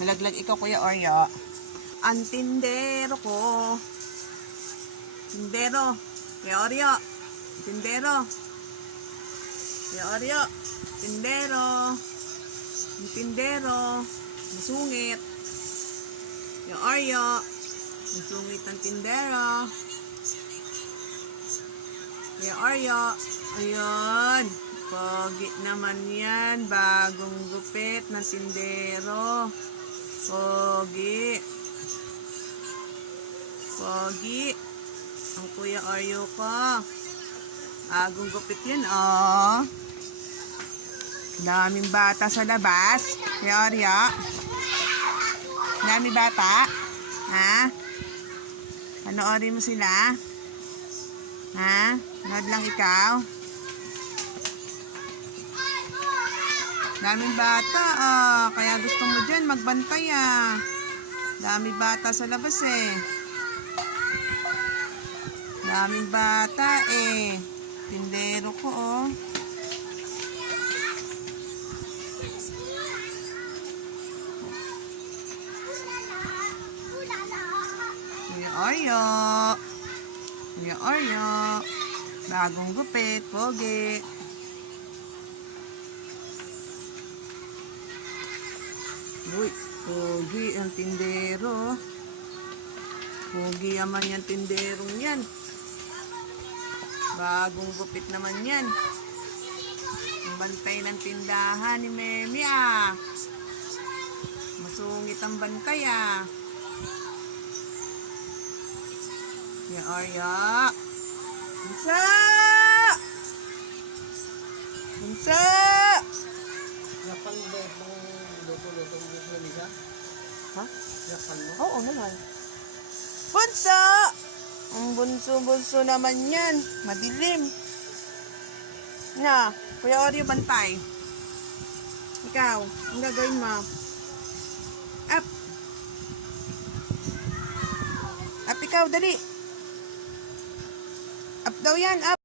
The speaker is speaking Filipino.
Malaglag ikaw, Kuya Oreo. Ang tindero ko. Tindero. Kuya Oreo. Tindero. Kuya Oreo. Tindero. Tindero. Masungit. Kuya Oreo. Masungit ang tindero. Kuya Oreo. Ayun. Pogi naman yan. Bagong gupit ng tindero. Pogi. Pogi. Ang Kuya Oreo ko. Bagong gupit yun, oh. Daming bata sa labas. Kuya Oreo. Dami bata. Ha? Panoorin mo sila. Ha? Nood lang ikaw. Daming bata, ah. Kaya gusto mo dyan, magbantay, ah. Dami bata sa labas, eh. Daming bata, eh. Tindero ko, oh. Kuya Oreo. Kuya Oreo. Bagong gupit, pogi. Uy, pogi ang tindero. Pogi naman yung tinderong yan. Bagong gupit naman yan. Ang bantay ng tindahan ni Memi ah. Masungit ang bantay ah. Ya Arya. Bunsa! Bunsa! Luto-luto mo sa Lisa? Ha? Yapan mo? Oo naman. Bunsa! Ang bunso-bunso naman yan. Madilim. Na, Kuya Oreo bantay. Ikaw, ang gagawin mo? Up! Up ikaw, dali! Up daw yan, up!